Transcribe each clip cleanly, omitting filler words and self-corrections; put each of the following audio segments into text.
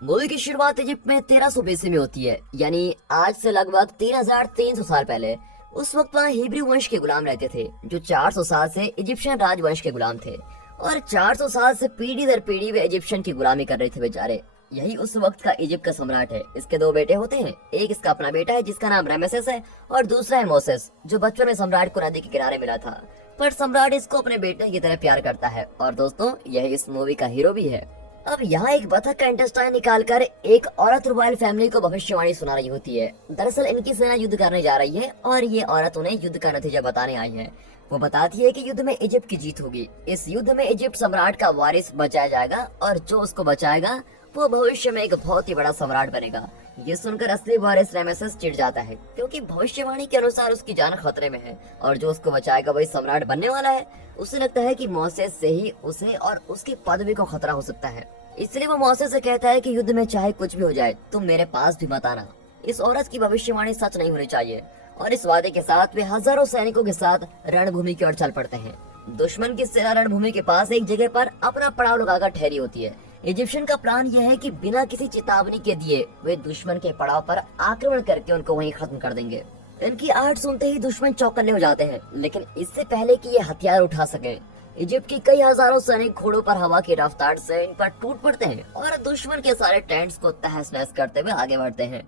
Movie की शुरुआत Egypt में 1300 बीसी में होती है, यानी आज से लगभग 3300 साल पहले। उस वक्त वहाँ हिब्रू वंश के गुलाम रहते थे, जो 400 साल से इजिप्शियन राजवंश के गुलाम थे, और 400 साल से पीढ़ी दर पीढ़ी वे इजिप्शियन की गुलामी कर रहे थे बेचारे। यही उस वक्त का इजिप्ट का सम्राट है। इसके दो बेटे होते हैं, एक इसका अपना बेटा है जिसका नाम रामेसेस है, और दूसरा है मोसेस, जो बचपन में सम्राट को नदी के किनारे मिला था। पर सम्राट इसको अपने बेटे की तरह प्यार करता है, और दोस्तों यही इस मूवी का हीरो भी है। अब यहाँ एक बतख का इंटेस्टाइन निकालकर एक औरत रॉयल फैमिली को भविष्यवाणी सुना रही होती है। दरअसल इनकी सेना युद्ध करने जा रही है और ये औरत उन्हें युद्ध का नतीजा बताने आई है। वो बताती है कि युद्ध में इजिप्ट की जीत होगी। इस युद्ध में इजिप्ट सम्राट का वारिस बचाया जाएगा, और जो उसको बचाएगा वो भविष्य में एक बहुत ही बड़ा सम्राट बनेगा। ये सुनकर असली वारिस रामेसेस चिढ़ जाता है, क्योंकि भविष्यवाणी के अनुसार उसकी जान खतरे में है, और जो उसको बचाएगा वही सम्राट बनने वाला है। उसे लगता है कि मोसेस से ही उसे और उसकी पदवी को खतरा हो सकता है, इसलिए वो मोसेस से कहता है कि युद्ध में चाहे कुछ भी हो जाए तुम मेरे पास भी मत आना। इस औरत की भविष्यवाणी सच नहीं होनी चाहिए, और इस वादे के साथ वे हजारों सैनिकों के साथ रणभूमि की ओर चल पड़ते हैं। दुश्मन की सेना रणभूमि के पास एक जगह पर अपना पड़ाव लगाकर ठहरी होती है। इजिप्शियन का प्लान यह है कि बिना किसी चेतावनी के दिए वे दुश्मन के पड़ाव पर आक्रमण करके उनको वहीं खत्म कर देंगे। इनकी आहट सुनते ही दुश्मन चौकन्ने हो जाते हैं, लेकिन इससे पहले कि ये हथियार उठा सके, इजिप्ट की कई हजारों सैनिक घोड़ों पर हवा की रफ्तार से इन पर टूट पड़ते हैं और दुश्मन के सारे टेंट्स को तहस नहस करते हुए आगे बढ़ते हैं।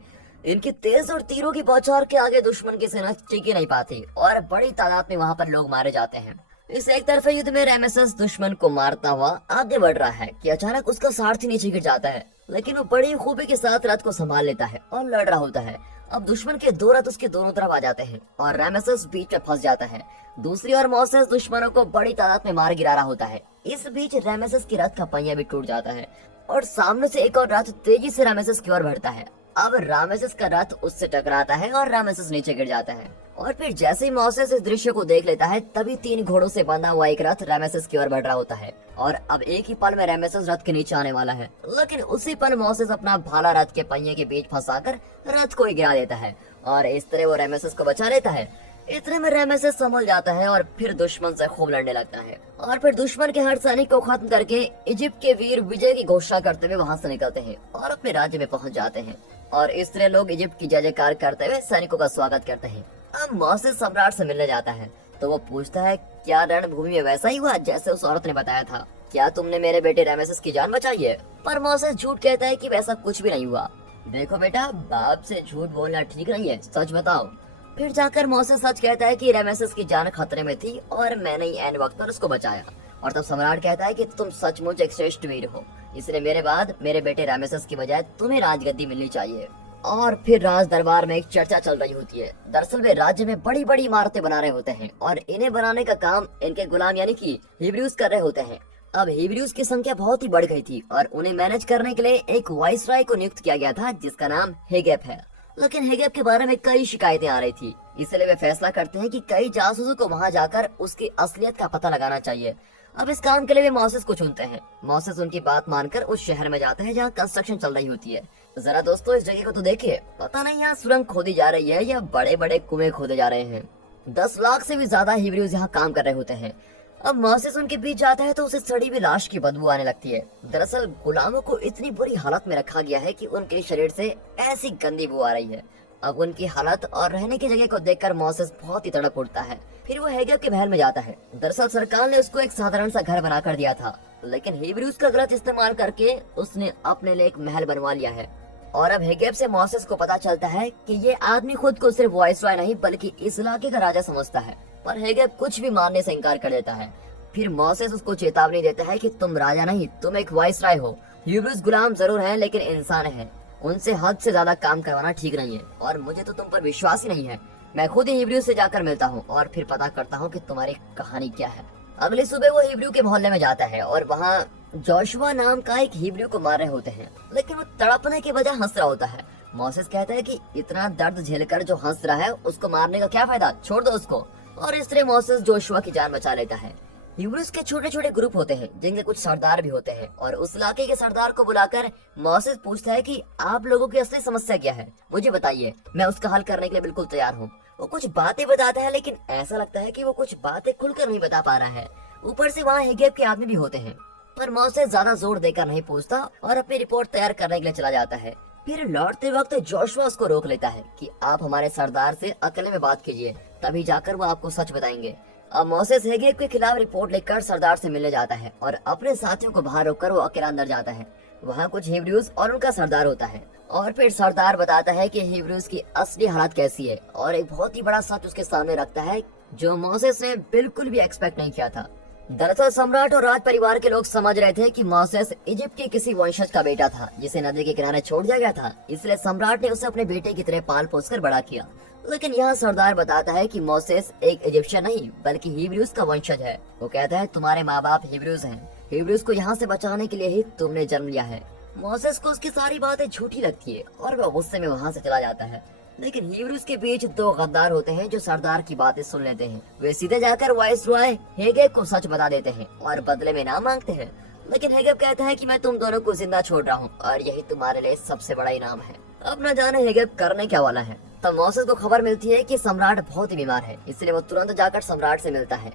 इनकी तेज और तीरों की बौछार के आगे दुश्मन की सेना टिक ही नहीं पाती, और बड़ी तादाद में वहाँ पर लोग मारे जाते हैं। इस एक तरफा युद्ध में रामेसेस दुश्मन को मारता हुआ आगे बढ़ रहा है कि अचानक उसका सारथी नीचे गिर जाता है, लेकिन वो बड़ी खूबी के साथ रथ को संभाल लेता है और लड़ रहा होता है। अब दुश्मन के दो रथ उसके दोनों तरफ आ जाते हैं और रामेसेस बीच में फंस जाता है। दूसरी ओर मोसेस दुश्मनों को बड़ी तादाद में मार गिरा रहा होता है। इस बीच रामेसेस की रथ का पहिया भी टूट जाता है, और सामने से एक और रथ तेजी से रामेसेस की ओर बढ़ता है। अब रामेसेस का रथ उससे टकराता है और रामेसेस नीचे गिर जाता है। और फिर जैसे ही मोसेस इस दृश्य को देख लेता है, तभी 3 घोड़ों से बंधा हुआ एक रथ रामेसेस की ओर बढ़ रहा होता है, और अब एक ही पल में रामेसेस रथ के नीचे आने वाला है। लेकिन उसी पल मोसेस अपना भाला रथ के पहिए के बीच फंसाकर रथ को ही गिरा देता है, और इस तरह वो रामेसेस को बचा लेता है। इतने में रामेसेस संभल जाता है और फिर दुश्मन से खूब लड़ने लगता है, और फिर दुश्मन के हर सैनिक को खत्म करके इजिप्ट के वीर विजय की घोषणा करते हुए वहां से निकलते हैं और अपने राज्य में पहुंच जाते हैं। और इस तरह लोग इजिप्ट की जय जयकार करते हुए सैनिकों का स्वागत करते हैं। अब मोसेस सम्राट से मिलने जाता है, तो वो पूछता है, क्या रणभूमि में वैसा ही हुआ जैसे उस औरत ने बताया था? क्या तुमने मेरे बेटे रामेसेस की जान बचाई है? पर मोसेस झूठ कहता है कि वैसा कुछ भी नहीं हुआ। देखो बेटा, बाप से झूठ बोलना ठीक नहीं है, सच बताओ। फिर जाकर मोसेस सच कहता है कि रामेसेस की जान खतरे में थी और मैंने ही ऐन वक्त पर उसको बचाया। और तब सम्राट कहता है कि तुम सचमुच एक श्रेष्ठ वीर हो, इसलिए मेरे बाद मेरे बेटे रामेसेस की बजाय तुम्हें राजगद्दी मिलनी चाहिए। और फिर राज दरबार में एक चर्चा चल रही होती है। दरअसल वे राज्य में बड़ी बड़ी इमारतें बना रहे होते हैं, और इन्हें बनाने का काम इनके गुलाम यानी कि हिब्रूज कर रहे होते हैं। अब हिब्रूज की संख्या बहुत ही बढ़ गई थी, और उन्हें मैनेज करने के लिए एक वाइसराय को नियुक्त किया गया था, जिसका नाम हेगेप है। लेकिन हेगेप के बारे में कई शिकायतें आ रही थी, इसलिए वे फैसला करते हैं कि कई जासूसों को वहां जाकर उसकी असलियत का पता लगाना चाहिए। अब इस काम के लिए वे मोसेस को चुनते हैं। मोसेस उनकी बात मानकर उस शहर में जाते हैं जहाँ कंस्ट्रक्शन चल रही होती है। जरा दोस्तों इस जगह को तो देखिए, पता नहीं यहाँ सुरंग खोदी जा रही है या बड़े बड़े कुएं खोदे जा रहे हैं। 10 लाख से भी ज्यादा हिब्रूज यहाँ काम कर रहे होते हैं। अब मोसेस उनके बीच जाता है तो उसे सड़ी हुई लाश की बदबू आने लगती है। दरअसल गुलामों को इतनी बुरी हालत में रखा गया है कि उनके शरीर से ऐसी गंदी बू आ रही है। अब उनकी हालत और रहने की जगह को देखकर मोसेस बहुत ही तड़प उठता है। फिर वो हेगेप के महल में जाता है। दरअसल सरकार ने उसको एक साधारण सा घर बनाकर दिया था, लेकिन हिब्रूज का गलत इस्तेमाल करके उसने अपने लिए एक महल बनवा लिया है। और अब हेगेप से मोसेस को पता चलता है कि ये आदमी खुद को सिर्फ वाइसराय नहीं बल्कि इस इलाके का राजा समझता है। पर हेगेप कुछ भी मानने से इनकार कर देता है। फिर मोसेस उसको चेतावनी देता है कि तुम राजा नहीं, तुम एक वाइसराय हो। हिब्रूज गुलाम जरूर हैं, लेकिन इंसान हैं। उनसे हद से ज्यादा काम करवाना ठीक नहीं है, और मुझे तो तुम पर विश्वास ही नहीं है। मैं खुद ही हिब्रू से जाकर मिलता हूँ और फिर पता करता हूँ कि तुम्हारी कहानी क्या है। अगली सुबह वो हिब्रू के मोहल्ले में जाता है, और वहाँ जोशुआ नाम का एक हिब्रू को मार रहे होते हैं, लेकिन वो तड़पने के बजाय हंस रहा होता है। मोसेस कहता है कि इतना दर्द झेलकर जो हंस रहा है उसको मारने का क्या फायदा, छोड़ दो उसको। और इस तरह मोसेस जोशुआ की जान बचा लेता है। हिब्रूज के छोटे छोटे ग्रुप होते हैं, जिनके कुछ सरदार भी होते हैं, और उस इलाके के सरदार को बुलाकर मोसेस पूछता है कि आप लोगों की असली समस्या क्या है, मुझे बताइए, मैं उसका हल करने के लिए बिल्कुल तैयार हूँ। वो कुछ बातें बताता है, लेकिन ऐसा लगता है कि वो कुछ बातें खुलकर नहीं बता पा रहा है। ऊपर से वहाँ हेगेप के आदमी भी होते हैं। पर मोसेस ज्यादा जोर देकर नहीं पूछता और अपनी रिपोर्ट तैयार करने के लिए चला जाता है। फिर लौटते वक्त जोशुआ उसको रोक लेता है कि आप हमारे सरदार से अकेले में बात कीजिए, तभी जाकर वो आपको सच बताएंगे। अब मोसेस हेगेब के खिलाफ रिपोर्ट लेकर सरदार से मिलने जाता है और अपने साथियों को बाहर रोककर वो अकेला अंदर जाता है। वहाँ कुछ हिब्रूज और उनका सरदार होता है और फिर सरदार बताता है कि हिब्रूज की असली हालत कैसी है और एक बहुत ही बड़ा सच उसके सामने रखता है जो मोसेस ने बिल्कुल भी एक्सपेक्ट नहीं किया था। दरअसल सम्राट और राज परिवार के लोग समझ रहे थे कि मोसेस इजिप्ट के किसी वंशज का बेटा था जिसे नदी के किनारे छोड़ दिया गया था, इसलिए सम्राट ने उसे अपने बेटे की तरह पाल पोस कर बड़ा किया। लेकिन यहाँ सरदार बताता है कि मोसेस एक इजिप्शियन नहीं बल्कि हिब्रूज का वंशज है। वो कहता है तुम्हारे माँ बाप हिब्रूज हैं, हिब्रूज को यहाँ से बचाने के लिए ही तुमने जन्म लिया है। मोसेस को उसकी सारी बातें झूठी लगती है और वह गुस्से में वहाँ से चला जाता है। लेकिन हिब्रूज के बीच दो गद्दार होते हैं जो सरदार की बातें सुन लेते हैं। वे सीधे जाकर वाइसरॉय हेगेब को सच बता देते हैं और बदले में इनाम मांगते हैं। लेकिन हेगेब कहता है कि मैं तुम दोनों को जिंदा छोड़ रहा हूँ और यही तुम्हारे लिए सबसे बड़ा इनाम है। अब न जाने हेगेब करने क्या वाला है। तब मोसेस को खबर मिलती है कि सम्राट बहुत ही बीमार है, इसलिए वो तुरंत जाकर सम्राट से मिलता है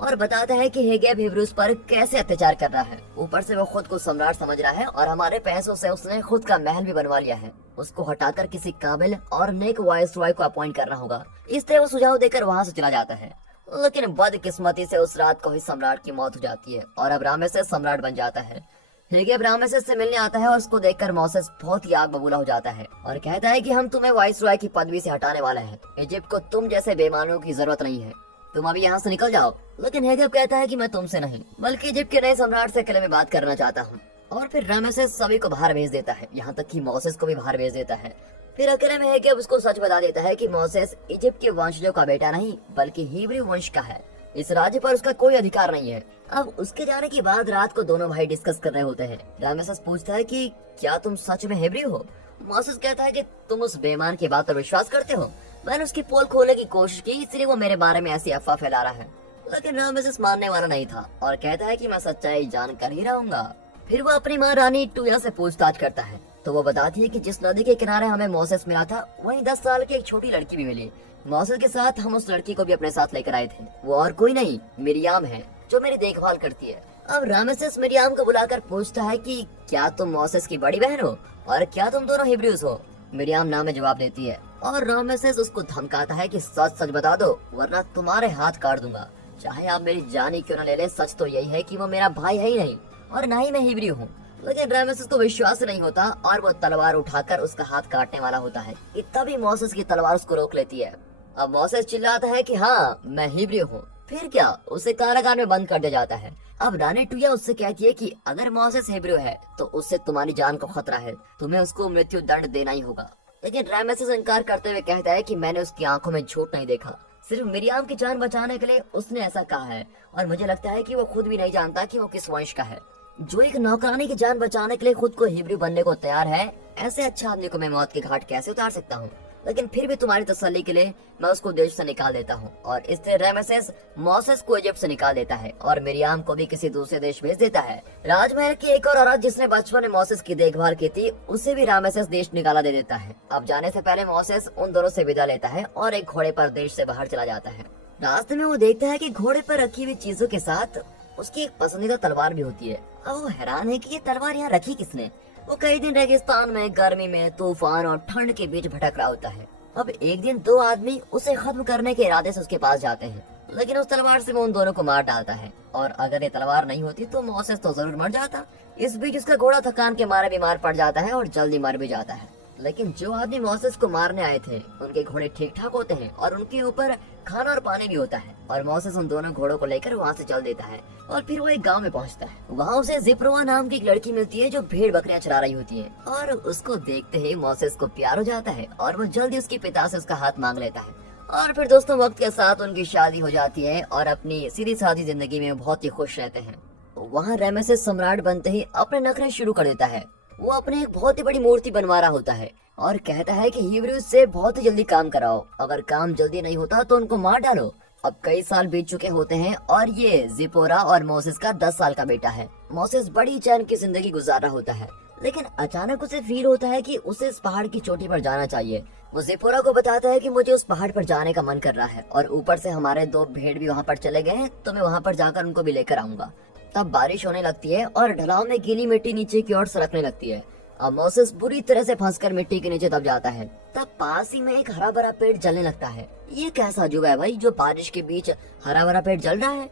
और बताता है कि हेगेब हिब्रूज पर कैसे अत्याचार कर रहा है। ऊपर से वो खुद को सम्राट समझ रहा है और हमारे पैसों से उसने खुद का महल भी बनवा लिया है। उसको हटाकर किसी काबिल और नेक वाइसरॉय को अपॉइंट करना होगा। इसलिए वो सुझाव देकर वहाँ से चला जाता है। लेकिन बदकिस्मती से उस रात को ही सम्राट की मौत हो जाती है और अब रामेसेस सम्राट बन जाता है। हेगेब रामेसेस से मिलने आता है और उसको देखकर मोसेस बहुत ही आग बबूला हो जाता है और कहता है कि हम तुम्हें वाइसरॉय की पदवी से हटाने वाले हैं। इजिप्ट को तुम जैसे बेईमानों की जरूरत नहीं है, तुम अभी यहाँ से निकल जाओ। लेकिन हेगेब कहता है कि मैं तुमसे नहीं बल्कि इजिप्ट के नए सम्राट से अकेले में बात करना चाहता हूँ। और फिर रामेसेस सभी को बाहर भेज देता है, यहाँ तक कि मोसेस को भी बाहर भेज देता है। फिर अकेले में हेगेब उसको सच बता देता है कि मोसेस इजिप्ट के वंशजों का बेटा नहीं बल्कि हिब्रू वंश का है। इस राज्य पर उसका कोई अधिकार नहीं है। अब उसके जाने के बाद रात को दोनों भाई डिस्कस कर रहे होते हैं। रामेसेस पूछता है कि क्या तुम सच में हिब्रू हो? मोसेस कहता है कि तुम उस बेईमान की बात पर विश्वास करते हो? मैंने उसकी पोल खोलने की कोशिश की, इसलिए वो मेरे बारे में ऐसी अफवाह फैला रहा है। लेकिन रामेसेस मानने वाला नहीं था और कहता है कि मैं सच्चाई जानकर ही रहूंगा। फिर वो अपनी माँ रानी टूया से पूछताछ करता है तो वो बताती है कि जिस नदी के किनारे हमें मोसेस मिला था वहीं 10 साल की एक छोटी लड़की भी मिली। मोसेस के साथ हम उस लड़की को भी अपने साथ लेकर आए थे। वो और कोई नहीं मिरियाम है जो मेरी देखभाल करती है। अब रामेसेस मिरियाम को बुलाकर पूछता है कि क्या तुम मोसेस की बड़ी बहन हो और क्या तुम दोनों हिब्रूज हो? मिरियाम नाम में जवाब देती है और रामेसेस उसको धमकाता है कि सच सच बता दो वरना तुम्हारे हाथ काट दूंगा। चाहे आप मेरी जान ही क्यों न ले ले, सच तो यही है कि वो मेरा भाई है ही नहीं और न ही मैं हिब्रू हूँ। लेकिन रामेसेस को विश्वास नहीं होता और वो तलवार उठाकर उसका हाथ काटने वाला होता है कि तभी मोसेस की तलवार उसको रोक लेती है। अब मोसेस चिल्लाता है कि हाँ मैं हिब्रू हूँ। फिर क्या, उसे कारागार में बंद कर दिया जाता है। अब रानी टूया उससे कहती है कि अगर मोसेस हिब्रू है तो उससे तुम्हारी जान को खतरा है, तुम्हें उसको मृत्यु दंड देना ही होगा। लेकिन रामेसेस इनकार करते हुए कहता है कि मैंने उसकी आंखों में झूठ नहीं देखा, सिर्फ मिरियाम की जान बचाने के लिए उसने ऐसा कहा है और मुझे लगता है कि वो खुद भी नहीं जानता कि वो किस वंश का है। जो एक नौकरानी की जान बचाने के लिए खुद को हिब्रू बनने को तैयार है, ऐसे अच्छे आदमी को मैं मौत के घाट कैसे उतार सकता हूँ? लेकिन फिर भी तुम्हारी तसल्ली के लिए मैं उसको देश से निकाल देता हूँ। और इससे रामेसेस मोसेस को इजिप्ट से निकाल देता है और मिरियाम को भी किसी दूसरे देश भेज देता है। राजमहल की एक और औरत जिसने बचपन में मोसेस की देखभाल की थी उसे भी रामेसेस देश निकाला दे देता है। अब जाने से पहले मोसेस उन दोनों से विदा लेता है और एक घोड़े पर देश से बाहर चला जाता है। रास्ते में वो देखता है कि घोड़े पर रखी हुई चीजों के साथ उसकी एक पसंदीदा तलवार भी होती है। अब वो हैरान है कि ये तलवार यहाँ रखी किसने। वो कई दिन रेगिस्तान में गर्मी में तूफान और ठंड के बीच भटक रहा होता है। अब एक दिन दो आदमी उसे खत्म करने के इरादे से उसके पास जाते हैं, लेकिन उस तलवार से वो उन दोनों को मार डालता है और अगर ये तलवार नहीं होती तो मोसेस तो जरूर मर जाता। इस बीच उसका घोड़ा थकान के मारे बीमार पड़ जाता है और जल्दी मर भी जाता है। लेकिन जो आदमी मोसेस को मारने आए थे उनके घोड़े ठीक ठाक होते हैं और उनके ऊपर खाना और पानी भी होता है और मोसेस उन दोनों घोड़ों को लेकर वहाँ से चल देता है और फिर वो एक गांव में पहुँचता है। वहाँ उसे जिप्रोवा नाम की एक लड़की मिलती है जो भेड़ बकरियां चरा रही होती है और उसको देखते ही मोसेस को प्यार हो जाता है और वो जल्दी उसके पिता से उसका हाथ मांग लेता है। और फिर दोस्तों वक्त के साथ उनकी शादी हो जाती है और अपनी सीधी सादी जिंदगी में बहुत ही खुश रहते हैं। वहाँ रामेसेस सम्राट बनते ही अपने नखरे शुरू कर देता है। वो अपने एक बहुत ही बड़ी मूर्ति बनवा रहा होता है और कहता है कि हिब्रू से बहुत ही जल्दी काम कराओ, अगर काम जल्दी नहीं होता तो उनको मार डालो। अब कई साल बीत चुके होते हैं और ये जिपोरा और मोसेस का 10 साल का बेटा है। मोसेस बड़ी चैन की जिंदगी गुजार रहा होता है, लेकिन अचानक उसे फील होता है कि उसे इस पहाड़ की चोटी पर जाना चाहिए। वो जिपोरा को बताता है कि मुझे उस पहाड़ पर जाने का मन कर रहा है और ऊपर से हमारे 2 भेड़ भी वहाँ पर चले गए हैं, तो मैं वहाँ पर जाकर उनको भी लेकर आऊंगा। तब बारिश होने लगती है और ढलाव में गीली मिट्टी नीचे की ओर सरकने लगती है। अब मोसेस बुरी तरह से फंसकर मिट्टी के नीचे दब जाता है। तब पास ही में एक हरा भरा पेड़ जलने लगता है। ये कैसा अजूबा है भाई, जो बारिश के बीच हरा भरा पेड़ जल रहा है।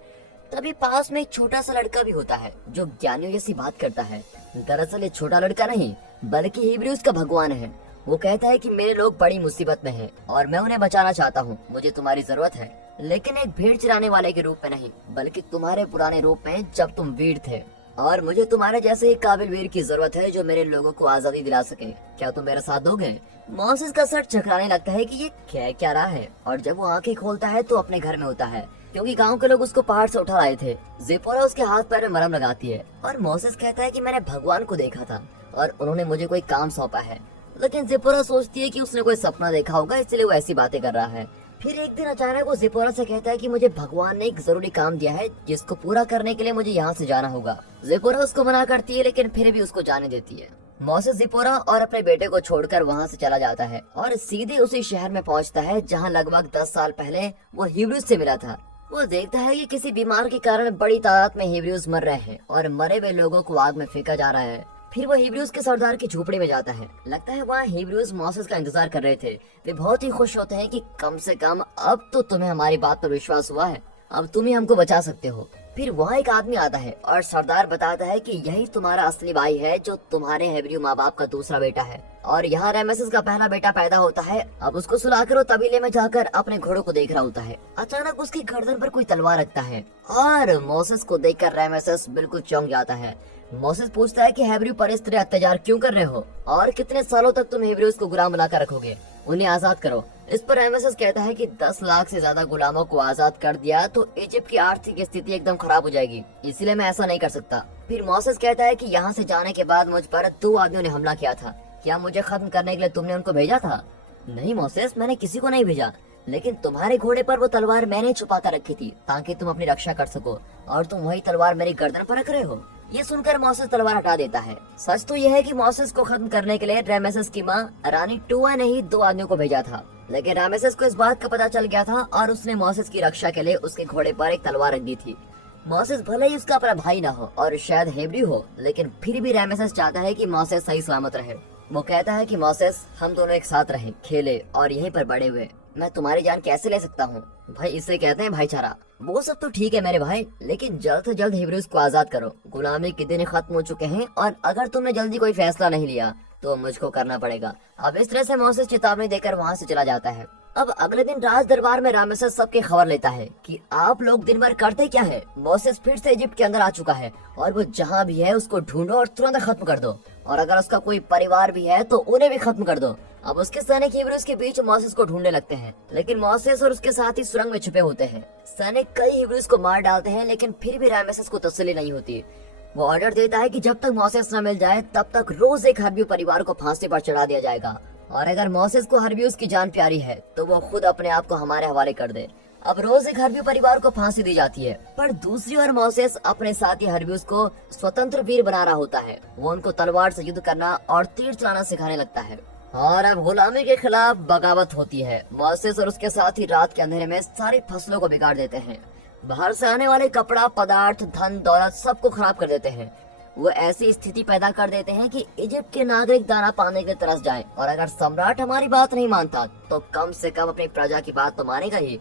तभी पास में एक छोटा सा लड़का भी होता है जो ज्ञानियों जैसी बात करता है। दरअसल ये छोटा लड़का नहीं बल्कि हिब्रूज का भगवान है। वो कहता है कि मेरे लोग बड़ी मुसीबत में हैं और मैं उन्हें बचाना चाहता हूँ। मुझे तुम्हारी जरूरत है, लेकिन एक भेड़ चराने वाले के रूप में नहीं, बल्कि तुम्हारे पुराने रूप में जब तुम वीर थे। और मुझे तुम्हारे जैसे एक काबिल वीर की जरूरत है जो मेरे लोगों को आजादी दिला सके। क्या तुम मेरे साथ दोगे? मोसेस का सर चकराने लगता है कि ये क्या रहा है, और जब वो आंखें खोलता है तो अपने घर में होता है, क्योंकि गांव के लोग उसको पहाड़ से उठा लाए थे। जिपोरा उसके हाथ पैर में मरहम लगाती है और मोसेस कहता है कि मैंने भगवान को देखा था और उन्होंने मुझे कोई काम सौंपा है। लेकिन जिपोरा सोचती है कि उसने कोई सपना देखा होगा, इसलिए वो ऐसी बातें कर रहा है। फिर एक दिन अचानक वो जिपोरा से कहता है कि मुझे भगवान ने एक जरूरी काम दिया है जिसको पूरा करने के लिए मुझे यहाँ से जाना होगा। जिपोरा उसको मना करती है, लेकिन फिर भी उसको जाने देती है। मोसेस जिपोरा और अपने बेटे को छोड़कर वहाँ से चला जाता है और सीधे उसी शहर में पहुँचता है जहाँ लगभग 10 साल पहले वो हिब्रूज से मिला था। वो देखता है कि किसी बीमार के कारण बड़ी तादाद में हिब्रूज मर रहे हैं और मरे हुए लोगों को आग में फेंका जा रहा है। फिर वो हिब्रूज के सरदार की झोपड़ी में जाता है। लगता है वहाँ हिब्रूज मोसेस का इंतजार कर रहे थे। वे बहुत ही खुश होते हैं कि कम से कम अब तो तुम्हें हमारी बात पर विश्वास हुआ है, अब तुम ही हमको बचा सकते हो। फिर वहाँ एक आदमी आता है और सरदार बताता है कि यही तुम्हारा असली भाई है जो तुम्हारे हिब्रू माँ बाप का दूसरा बेटा है। और यहाँ रेमेसेस का पहला बेटा पैदा होता है। अब उसको सुलाकर वो तबीले में जाकर अपने घोड़ों को देख रहा होता है। अचानक उसकी गर्दन पर कोई तलवार रखता है और मोसेस को देखकर रेमेसेस बिल्कुल चौंक जाता है। मोसेस पूछता है कि हिब्रू पर इस तरह अत्याचार क्यों कर रहे हो और कितने सालों तक तुम हिब्रूज को गुलाम बनाकर रखोगे, उन्हें आजाद करो। इस पर रेमेसेस कहता है कि 10 लाख से ज्यादा गुलामों को आजाद कर दिया तो इजिप्ट की आर्थिक स्थिति एकदम खराब हो जाएगी, इसलिए मैं ऐसा नहीं कर सकता। फिर मोसेस कहता है कि यहाँ से जाने के बाद मुझ पर 2 आदमियों ने हमला किया था, क्या मुझे खत्म करने के लिए तुमने उनको भेजा था? नहीं मोसेस, मैंने किसी को नहीं भेजा, लेकिन तुम्हारे घोड़े पर वो तलवार मैंने छुपा कर रखी थी ताकि तुम अपनी रक्षा कर सको, और तुम वही तलवार मेरी गर्दन पर रख रहे हो। ये सुनकर मोसेस तलवार हटा देता है। सच तो यह है कि मोसेस को खत्म करने के लिए रेमेसेस की माँ रानी टूआ ने ही 2 आदमियों को भेजा था, लेकिन रेमेसेस को इस बात का पता चल गया था और उसने मोसेस की रक्षा के लिए उसके घोड़े पर एक तलवार रख दी थी। मोसेस भले ही उसका अपना भाई ना हो और शायद हिब्रू हो, लेकिन फिर भी रेमेसेस चाहता है कि मोसेस सही सलामत रहे। वो कहता है कि मोसेस, हम दोनों एक साथ रहे, खेले और यहीं पर बड़े हुए, मैं तुम्हारी जान कैसे ले सकता हूँ? भाई इसे कहते हैं भाईचारा। वो सब तो ठीक है मेरे भाई, लेकिन जल्द से जल्द हिब्रूज को आजाद करो। गुलामी के दिन खत्म हो चुके हैं और अगर तुमने जल्दी कोई फैसला नहीं लिया तो मुझको करना पड़ेगा। अब इस तरह से मोसेस चेतावनी देकर वहाँ से चला जाता है। अब अगले दिन राज दरबार में रामेसेस सबकी खबर लेता है कि आप लोग दिन भर करते क्या है। मोसेस फिर से इजिप्ट के अंदर आ चुका है और वो जहाँ भी है उसको ढूंढो और तुरंत खत्म कर दो, और अगर उसका कोई परिवार भी है तो उन्हें भी खत्म कर दो। अब उसके सैनिक हिब्रूज के बीच मोसेस को ढूंढने लगते हैं, लेकिन मोसेस और उसके साथी सुरंग में छुपे होते हैं। सैनिक कई हिब्रूज को मार डालते हैं, लेकिन फिर भी रामेसेस को तसल्ली नहीं होती। वो ऑर्डर देता है कि जब तक मोसेस न मिल जाए तब तक रोज एक हर्बी परिवार को फांसी पर चढ़ा दिया जाएगा, और अगर मोसेस को हर्बी उसकी जान प्यारी है तो वो खुद अपने आप को हमारे हवाले कर दे। अब रोज एक हर्बी परिवार को फांसी दी जाती है, पर दूसरी ओर मोसेस अपने साथी हर्बीज को स्वतंत्र वीर बना रहा होता है। वो उनको तलवार से युद्ध करना और तीर चलाना सिखाने लगता है। और अब गुलामी के खिलाफ बगावत होती है। मोसेस और उसके साथी रात के अंधेरे में सारी फसलों को बिगाड़ देते हैं। बाहर से आने वाले कपड़ा, पदार्थ, धन दौलत सबको खराब कर देते हैं। वो ऐसी स्थिति पैदा कर देते हैं कि इजिप्ट के नागरिक दाना पाने के तरस जाएं, और अगर सम्राट हमारी बात नहीं मानता तो कम से कम अपनी प्रजा की बात तो मानेगा ही,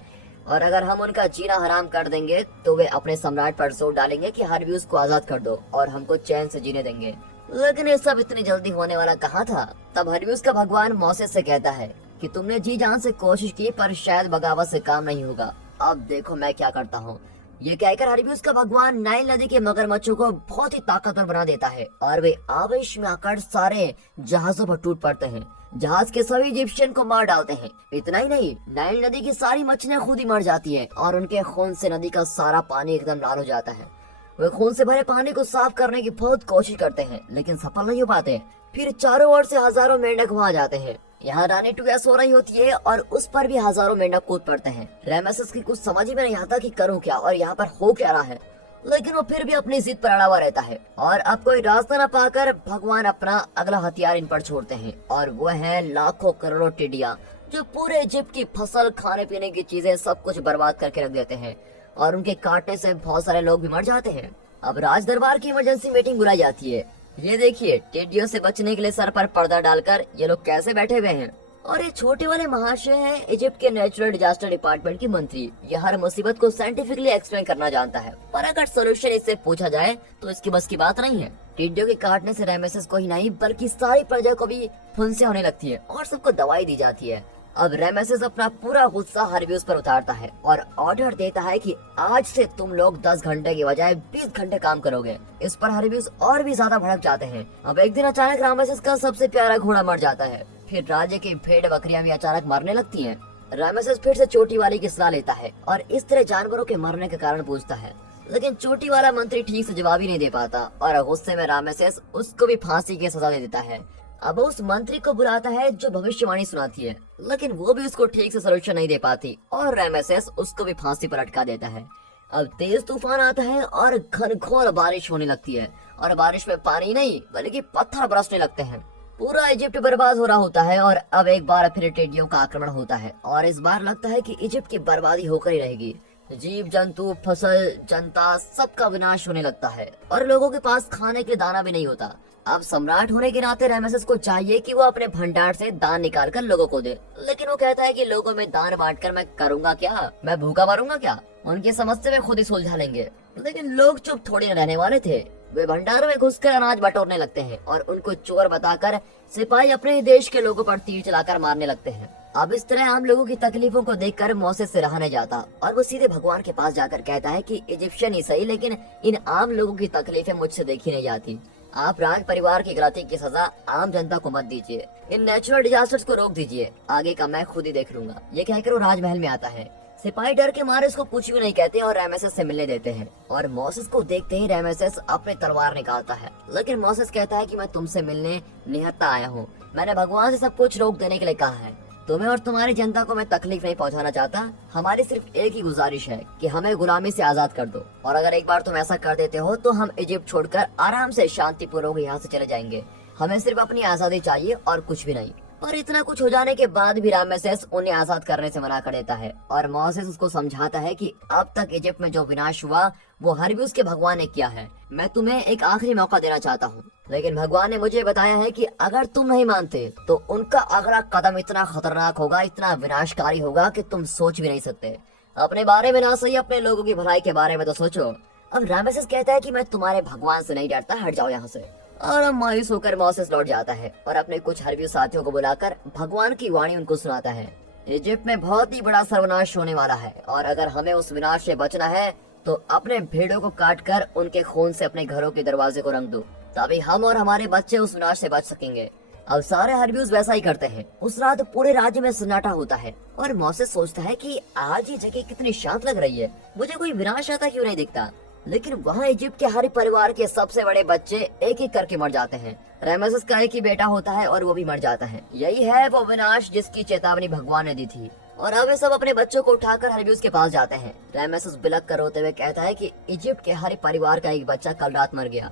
और अगर हम उनका जीना हराम कर देंगे तो वे अपने सम्राट पर जोर डालेंगे कि हर्बीज को आजाद कर दो और हमको चैन से जीने देंगे। लेकिन ये सब इतनी जल्दी होने वाला कहाँ था। तब हर्बीज का भगवान मोसेस से कहता है कि तुमने जी जान से कोशिश की पर शायद बगावत से काम नहीं होगा, अब देखो मैं क्या करता हूँ। ये कहकर हर्बीज का भगवान नाइल नदी के मगरमच्छों को बहुत ही ताकतवर बना देता है और वे आवेश में आकर सारे जहाजों पर टूट पड़ते हैं। जहाज के सभी इजिप्शियन को मार डालते हैं। इतना ही नहीं, नाइल नदी की सारी मछलियां खुद ही मर जाती हैं और उनके खून से नदी का सारा पानी एकदम लाल हो जाता है। वे खून से भरे पानी को साफ करने की बहुत कोशिश करते हैं, लेकिन सफल नहीं हो पाते। फिर चारों ओर से हजारों मेंढक वहाँ जाते हैं। यहाँ रानी टूया सो रही होती है और उस पर भी हजारों मेंढक कूद पड़ते हैं। रेमेसेस की कुछ समझ ही में नहीं आता कि करूँ क्या और यहाँ पर हो क्या रहा है, लेकिन वो फिर भी अपनी जिद पर अड़ा हुआ रहता है। और अब कोई रास्ता न पाकर भगवान अपना अगला हथियार इन पर छोड़ते हैं, और वो है लाखों करोड़ों टिड्डियाँ जो पूरे इजिप्ट की फसल, खाने पीने की चीजें सब कुछ बर्बाद करके रख देते हैं, और उनके काटने से बहुत सारे लोग भी मर जाते हैं। अब राज दरबार की इमरजेंसी मीटिंग बुलाई जाती है। ये देखिए, टिड्डियों से बचने के लिए सर पर पर्दा डालकर ये लोग कैसे बैठे हुए हैं। और ये छोटे वाले महाशय हैं इजिप्ट के नेचुरल डिजास्टर डिपार्टमेंट की मंत्री। ये हर मुसीबत को साइंटिफिकली एक्सप्लेन करना जानता है, पर अगर सोल्यूशन इससे पूछा जाए तो इसकी बस की बात नहीं है। टिड्डियों के काटने से रेमेसेस को ही नहीं बल्कि सारी प्रजा को भी फुंसियां होने लगती है और सबको दवाई दी जाती है। अब रेमेसेस अपना पूरा गुस्सा हर्बियस पर उतारता है और ऑर्डर देता है कि आज से तुम लोग 10 घंटे की बजाय 20 घंटे काम करोगे। इस पर हर्बियस और भी ज्यादा भड़क जाते हैं। अब एक दिन अचानक रामेसेस का सबसे प्यारा घोड़ा मर जाता है। फिर राज्य की भेड़ बकरियां भी अचानक मरने लगती हैं। रामेसेस फिर से चोटी वाली की सलाह लेता है और इस तरह जानवरों के मरने के कारण पूछता है, लेकिन चोटी वाला मंत्री ठीक से जवाब ही नहीं दे पाता और गुस्से में रामेसेस उसको भी फांसी की सजा दे देता है। अब उस मंत्री को बुलाता है जो भविष्यवाणी सुनाती है, लेकिन वो भी उसको ठीक से सोल्यूशन नहीं दे पाती और रामेसेस उसको भी फांसी पर अटका देता है। अब तेज तूफान आता है और घनघोर बारिश होने लगती है और बारिश में पानी नहीं बल्कि पत्थर बरसने लगते हैं। पूरा इजिप्ट बर्बाद हो रहा होता है और अब एक बार फिर टिड्डियों का आक्रमण होता है और इस बार लगता है कि इजिप्ट की बर्बादी होकर ही रहेगी। जीव जंतु, फसल, जनता सबका विनाश होने लगता है और लोगों के पास खाने के लिए दाना भी नहीं होता। अब सम्राट होने के नाते रामेसेस को चाहिए कि वो अपने भंडार से दान निकाल कर लोगों को दे, लेकिन वो कहता है कि लोगों में दान बांटकर मैं करूंगा क्या, मैं भूखा मरूंगा क्या, उनकी समस्या में खुद ही सुलझा लेंगे। लेकिन लोग चुप थोड़ी न रहने वाले थे। वे भंडारों में घुसकर अनाज बटोरने लगते हैं और उनको चोर बताकर सिपाही अपने ही देश के लोगों पर तीर चलाकर मारने लगते हैं। अब इस तरह आम लोगों की तकलीफों को देखकर मोसेस से रहा नहीं जाता और वो सीधे भगवान के पास जाकर कहता है कि इजिप्शियन ही सही, लेकिन इन आम लोगों की तकलीफें मुझसे देखी नहीं जाती। आप राज परिवार की गलती की सजा आम जनता को मत दीजिए, इन नेचुरल डिजास्टर्स को रोक दीजिए, आगे का मैं खुद ही देख लूंगा। ये कहकर वो राजमहल में आता है। सिपाही डर के मारे उसको कुछ भी नहीं कहते और रामेसेस से मिलने देते हैं और मोसेस को देखते ही रामेसेस अपनी तलवार निकालता है, लेकिन मोसेस कहता है कि मैं तुमसे मिलने निहत्था आया हूँ। मैंने भगवान से सब कुछ रोक देने के लिए कहा है। तुम्हें और तुम्हारी जनता को मैं तकलीफ नहीं पहुंचाना चाहता। हमारी सिर्फ एक ही गुजारिश है कि हमें गुलामी से आजाद कर दो, और अगर एक बार तुम ऐसा कर देते हो तो हम इजिप्ट छोड़कर आराम से शांतिपूर्वक यहाँ से चले जाएंगे। हमें सिर्फ अपनी आजादी चाहिए और कुछ भी नहीं। पर इतना कुछ हो जाने के बाद भी रामेसेस उन्हें आजाद करने से मना कर देता है और मोसेस उसको समझाता है कि अब तक इजिप्ट में जो विनाश हुआ वो हर्बियस के भगवान ने किया है। मैं तुम्हें एक आखिरी मौका देना चाहता हूँ, लेकिन भगवान ने मुझे बताया है कि अगर तुम नहीं मानते तो उनका अगला कदम इतना खतरनाक होगा, इतना विनाशकारी होगा कि तुम सोच भी नहीं सकते। अपने बारे में ना सही, अपने लोगों की भलाई के बारे में तो सोचो। अब रामेसेस कहता है कि मैं तुम्हारे भगवान से नहीं डरता, हट जाओ यहाँ से। और अब मायूस होकर मोसेस लौट जाता है और अपने कुछ हर्बियस साथियों को बुलाकर भगवान की वाणी उनको सुनाता है। इजिप्ट में बहुत ही बड़ा सर्वनाश होने वाला है और अगर हमें उस विनाश से बचना है तो अपने भेड़ों को काटकर उनके खून से अपने घरों के दरवाजे को रंग दो, तभी हम और हमारे बच्चे उस विनाश से बच सकेंगे। अब सारे हर्बियस वैसा ही करते हैं। उस रात पूरे राज्य में सन्नाटा होता है और मोसेस सोचता है कि आज ये जगह कितनी शांत लग रही है, मुझे कोई विनाश आता क्यों नहीं दिखता। लेकिन वहाँ इजिप्ट के हर परिवार के सबसे बड़े बच्चे एक एक करके मर जाते हैं। रामेसेस का एक ही बेटा होता है और वो भी मर जाता है। यही है वो विनाश जिसकी चेतावनी भगवान ने दी थी। और अब वे सब अपने बच्चों को उठाकर हर्बियस के पास जाते हैं। रामेसेस बिलख कर रोते हुए कहता है कि इजिप्ट के हर परिवार का एक बच्चा कल रात मर गया।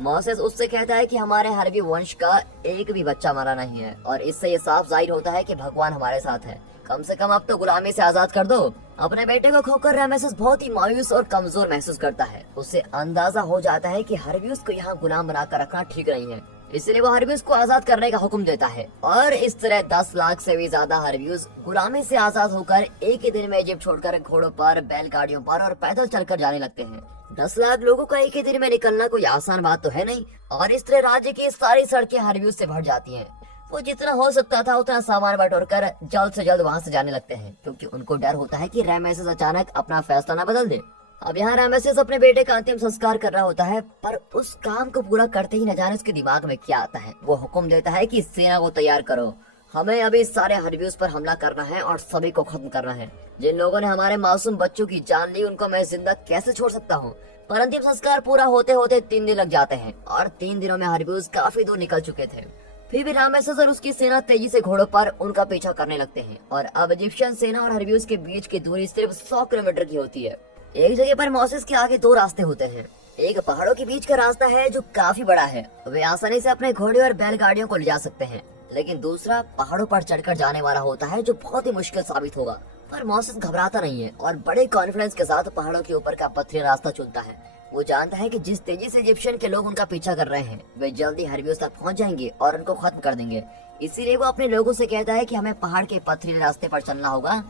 मोसेस उससे कहता है कि हमारे हर्बी वंश का एक भी बच्चा मरा नहीं है और इससे ये साफ जाहिर होता है कि भगवान हमारे साथ है। कम से कम अब तो गुलामी से आजाद कर दो। अपने बेटे को खोकर रामेसेस बहुत ही मायूस और कमजोर महसूस करता है। उसे अंदाजा हो जाता है कि हर्बियस को यहाँ गुलाम बनाकर रखना ठीक नहीं है, इसलिए वो हर्बियस को आजाद करने का हुक्म देता है और इस तरह 10 लाख से भी ज्यादा हर्बियस गुलामी से आजाद होकर एक ही दिन में इजिप्ट छोड़कर घोड़ों पर, बैलगाड़ियों पर और पैदल चलकर जाने लगते हैं। 10 लाख लोगों का एक ही दिन में निकलना कोई आसान बात तो है नहीं और इस तरह राज्य की सारी सड़कें हर्बियस से भर जाती हैं। वो जितना हो सकता था उतना सामान बटोरकर जल्द से जल्द वहाँ से जाने लगते हैं, क्योंकि उनको डर होता है कि रामेसेस अचानक अपना फैसला न बदल दे। अब यहाँ रामेसेस अपने बेटे का अंतिम संस्कार कर रहा होता है, पर उस काम को पूरा करते ही न जाने उसके दिमाग में क्या आता है। वो हुक्म देता है कि सेना को तैयार करो, हमें अभी सारे हर्बियस पर हमला करना है और सभी को खत्म करना है। जिन लोगों ने हमारे मासूम बच्चों की जान ली उनको मैं जिंदा कैसे छोड़ सकता हूँ। पर अंतिम संस्कार पूरा होते होते 3 दिन लग जाते हैं और 3 दिनों में हर्बियस काफी दूर निकल चुके थे। फिर भी रामेसेस और उसकी सेना तेजी से घोड़ों पर उनका पीछा करने लगते हैं और अब इजिप्शियन सेना और हर्बियस के बीच की दूरी सिर्फ 100 किलोमीटर की होती है। एक जगह पर मोसेस के आगे 2 रास्ते होते हैं। एक पहाड़ों के बीच का रास्ता है जो काफी बड़ा है, वे आसानी से अपने घोड़े और बैलगाड़ियों को ले जा सकते हैं, लेकिन दूसरा पहाड़ों पर चढ़कर जाने वाला होता है जो बहुत ही मुश्किल साबित होगा। पर मोसेस घबराता नहीं है और बड़े कॉन्फिडेंस के साथ पहाड़ों के ऊपर का पथरीला रास्ता चुनता है। वो जानता है कि जिस तेजी से इजिप्शियन के लोग उनका पीछा कर रहे हैं वे जल्दी हरबियस तक पहुंच जाएंगे और उनको खत्म कर देंगे। इसीलिए वो अपने लोगों से कहता है कि हमें पहाड़ के पथरीले रास्ते पर चलना होगा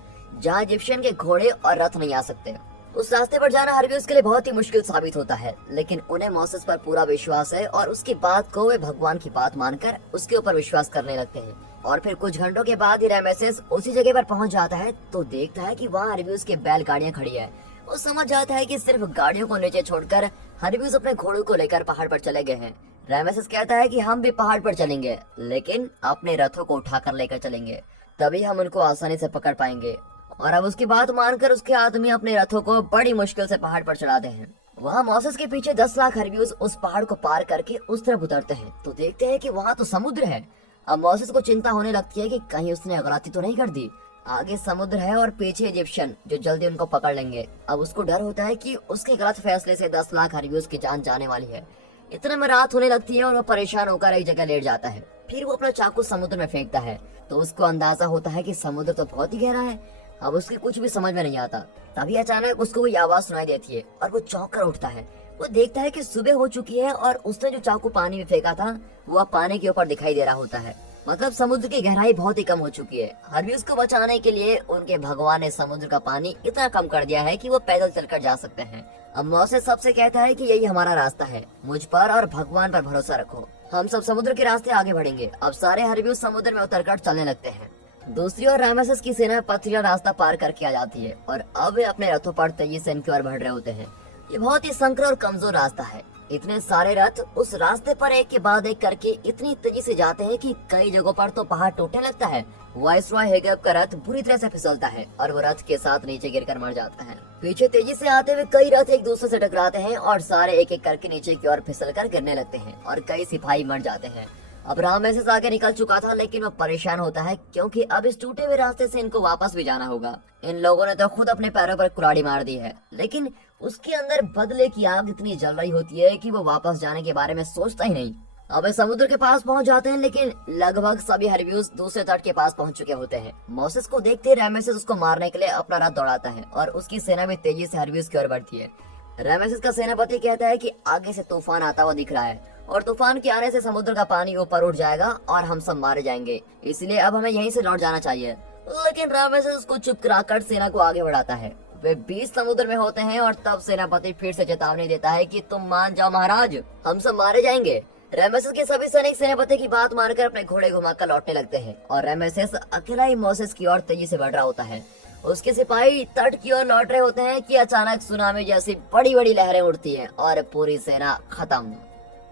जहाँ इजिप्शियन के घोड़े और रथ नहीं आ सकते। उस रास्ते पर जाना हरबियस के लिए बहुत ही मुश्किल साबित होता है, लेकिन उन्हें मोसेस पर पूरा विश्वास है और उसकी बात को वे भगवान की बात मानकर उसके ऊपर विश्वास करने लगते हैं। और फिर कुछ घंटों के बाद ही रामेसेस उसी जगह पर पहुंच जाता है तो देखता है कि वहाँ हरबियस के बैलगाड़ियां खड़ी है। वो समझ जाता है कि सिर्फ गाड़ियों को नीचे छोड़कर हरबियस अपने घोड़ों को लेकर पहाड़ पर चले गए हैं। रामेसेस कहता है कि हम भी पहाड़ पर चलेंगे, लेकिन अपने रथों को उठाकर लेकर चलेंगे, तभी हम उनको आसानी से पकड़ पाएंगे। और अब उसकी बात मानकर उसके आदमी अपने रथों को बड़ी मुश्किल से पहाड़ पर चढ़ाते हैं। वहाँ मोसेस के पीछे 10 लाख हरबियस उस पहाड़ को पार करके उस तरफ उतरते हैं तो देखते हैं कि वहाँ तो समुद्र है। अब मोसेस को चिंता होने लगती है कि कहीं उसने गलती तो नहीं कर दी। आगे समुद्र है और पीछे इजिप्शियन जो जल्दी उनको पकड़ लेंगे। अब उसको डर होता है कि उसके गलत फैसले से 10 लाख हरबियस की जान जाने वाली है। इतने में रात होने लगती है और वो परेशान होकर एक जगह लेट जाता है। फिर वो अपना चाकू समुद्र में फेंकता है तो उसको अंदाजा होता है कि समुद्र तो बहुत ही गहरा है। अब उसकी कुछ भी समझ में नहीं आता। तभी अचानक उसको कोई आवाज सुनाई देती है और वो चौंक कर उठता है। वो देखता है कि सुबह हो चुकी है और उसने जो चाकू पानी में फेंका था वो अब पानी के ऊपर दिखाई दे रहा होता है। मतलब समुद्र की गहराई बहुत ही कम हो चुकी है। हरबियस को बचाने के लिए उनके भगवान ने समुद्र का पानी इतना कम कर दिया है कि वो पैदल चलकर जा सकते हैं। अब मोसेस सबसे कहता है कि यही हमारा रास्ता है, मुझ पर और भगवान पर भरोसा रखो, हम सब समुद्र के रास्ते आगे बढ़ेंगे। अब सारे हरबियस समुद्र में उतरकर चलने लगते हैं। दूसरी ओर रामेसेस की सेना पथरीला रास्ता पार करके आ जाती है और अब वे अपने रथों पर तेजी से इनकी ओर बढ़ रहे होते हैं। ये बहुत ही संकर और कमजोर रास्ता है। इतने सारे रथ उस रास्ते पर एक के बाद एक करके इतनी तेजी से जाते हैं कि कई जगहों पर तो पहाड़ टूटने लगता है। वाइसरॉय हेगेब का रथ बुरी तरह से फिसलता है और वो रथ के साथ नीचे गिरकर मर जाता है। पीछे तेजी से आते हुए कई रथ एक दूसरे से टकराते हैं और सारे एक एक करके नीचे की ओर फिसलकर गिरने लगते हैं और कई सिपाही मर जाते हैं। अब रामेसेस आगे निकल चुका था, लेकिन वो परेशान होता है क्योंकि अब इस टूटे हुए रास्ते से इनको वापस भी जाना होगा। इन लोगों ने तो खुद अपने पैरों पर कुल्हाड़ी मार दी है, लेकिन उसके अंदर बदले की आग इतनी जल रही होती है कि वो वापस जाने के बारे में सोचता ही नहीं। अब वे समुद्र के पास पहुंच जाते हैं, लेकिन लगभग सभी हरबियस दूसरे तट के पास पहुंच चुके होते हैं। मोसेस को देखते ही रामेसेस उसको मारने के लिए अपना रथ दौड़ाता है और उसकी सेना भी तेजी से हरबियस की ओर बढ़ती है। रामेसेस का सेनापति कहता है कि आगे से तूफान आता हुआ दिख रहा है और तूफान के आने से समुद्र का पानी ऊपर उठ जाएगा और हम सब मारे जाएंगे, इसलिए अब हमें यहीं से लौट जाना चाहिए। लेकिन रामेसेस उसको चुप कराकर सेना को आगे बढ़ाता है। वे 20 समुद्र में होते हैं और तब सेनापति फिर से चेतावनी देता है कि तुम मान जाओ महाराज, हम सब मारे जाएंगे। रामेसेस के सभी सैनिक सेनापति की बात मानकर अपने घोड़े घुमाकर लौटने लगते हैं और रामेसेस अकेला ही मोसेस की ओर तेजी से बढ़ रहा होता है। उसके सिपाही तट की ओर लौट रहे होते हैं कि अचानक सुनामी जैसी बड़ी बड़ी लहरें उठती हैं और पूरी सेना खत्म।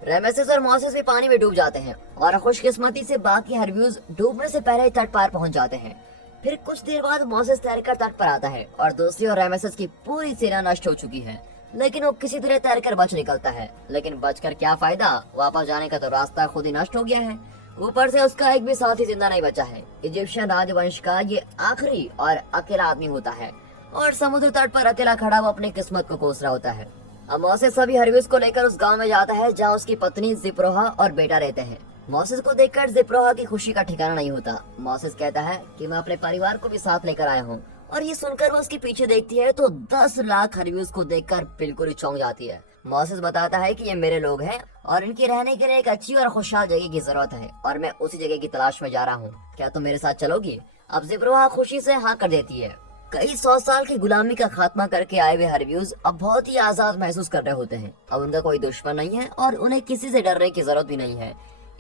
रामेसेस और मोसेस भी पानी में डूब जाते हैं और खुशकिस्मती से बाकी हरबियस डूबने से पहले ही तट पार पहुंच जाते हैं। फिर कुछ देर बाद मोसेस तैरकर तट पर आता है और दूसरी ओर रामेसेस की पूरी सेना नष्ट हो चुकी है, लेकिन वो किसी तरह तैरकर बच निकलता है। लेकिन बचकर क्या फायदा, वापस जाने का तो रास्ता खुद ही नष्ट हो गया है। ऊपर से उसका एक भी साथी जिंदा नहीं बचा है। इजिप्शियन राजवंश का ये आखिरी और अकेला आदमी होता है और समुद्र तट पर अकेला खड़ा वो अपनी किस्मत को कोस रहा होता है। अब मोसेस सभी हरबियस को लेकर उस गांव में जाता है जहां उसकी पत्नी जिप्रोहा और बेटा रहते हैं। मोसेस को देखकर जिप्रोहा की खुशी का ठिकाना नहीं होता। मोसेस कहता है कि मैं अपने परिवार को भी साथ लेकर आया हूँ और ये सुनकर वो उसके पीछे देखती है तो 10 लाख हरबियस को देखकर बिल्कुल ही चौंक जाती है। मोसेस बताता है कि ये मेरे लोग हैं और इनके रहने के लिए एक अच्छी और खुशहाल जगह की जरूरत है और मैं उसी जगह की तलाश में जा रहा हूँ, क्या तुम मेरे साथ चलोगी? अब जिप्रोहा खुशी से हाँ कर देती है। कई 100 साल की गुलामी का खात्मा करके आए हुए हरबियस अब बहुत ही आजाद महसूस कर रहे होते हैं। अब उनका कोई दुश्मन नहीं है और उन्हें किसी से डरने की जरूरत भी नहीं है,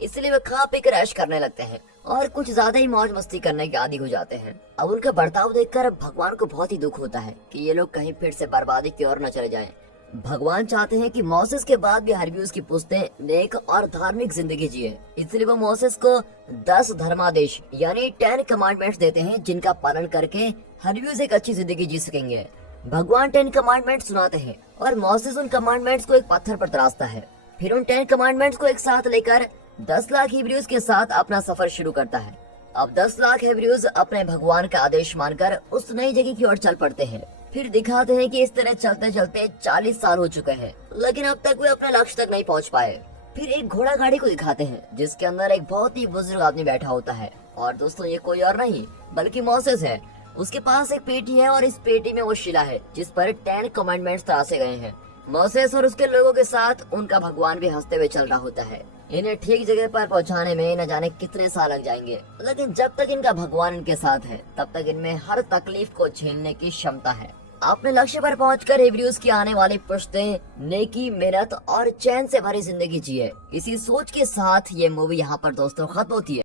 इसलिए वे खा पी कर ऐश करने लगते हैं और कुछ ज्यादा ही मौज मस्ती करने के आदी हो जाते हैं। अब उनका बर्ताव देखकर भगवान को बहुत ही दुख होता है कि ये लोग कहीं फिर से बर्बादी की ओर न चले जाएं। भगवान चाहते हैं कि मोसेस के बाद भी हरबियस की पुश्तें नेक और धार्मिक जिंदगी जिए, इसलिए वो मोसेस को 10 धर्मादेश यानी 10 कमांडमेंट्स देते हैं जिनका पालन करके हरबियस एक अच्छी जिंदगी जी सकेंगे। भगवान 10 कमांडमेंट्स सुनाते हैं और मोसेस उन कमांडमेंट्स को एक पत्थर पर तराशता है। फिर उन 10 कमांडमेंट्स को एक साथ लेकर 10 लाख हिब्रूज के साथ अपना सफर शुरू करता है। अब 10 लाख हिब्रूज अपने भगवान का आदेश मानकर उस नई जगह की ओर चल पड़ते हैं। फिर दिखाते हैं कि इस तरह चलते चलते 40 साल हो चुके हैं, लेकिन अब तक वे अपने लक्ष्य तक नहीं पहुंच पाए। फिर एक घोड़ा गाड़ी को दिखाते हैं जिसके अंदर एक बहुत ही बुजुर्ग आदमी बैठा होता है और दोस्तों ये कोई और नहीं बल्कि मोसेस है। उसके पास एक पेटी है और इस पेटी में वो शिला है जिस पर 10 कमांडमेंट्स तराशे गए हैं। मोसेस और उसके लोगों के साथ उनका भगवान भी हंसते हुए चल रहा होता है। इन्हें ठीक जगह पर पहुंचाने में न जाने कितने साल लग जाएंगे, लेकिन जब तक इनका भगवान इनके साथ है तब तक इनमें हर तकलीफ को झेलने की क्षमता है। अपने लक्ष्य पर पहुंचकर हिब्रूज की आने वाली पुश्तें नेकी, मेहनत और चैन से भरी जिंदगी जिए। इसी सोच के साथ ये मूवी यहाँ पर दोस्तों खत्म होती है।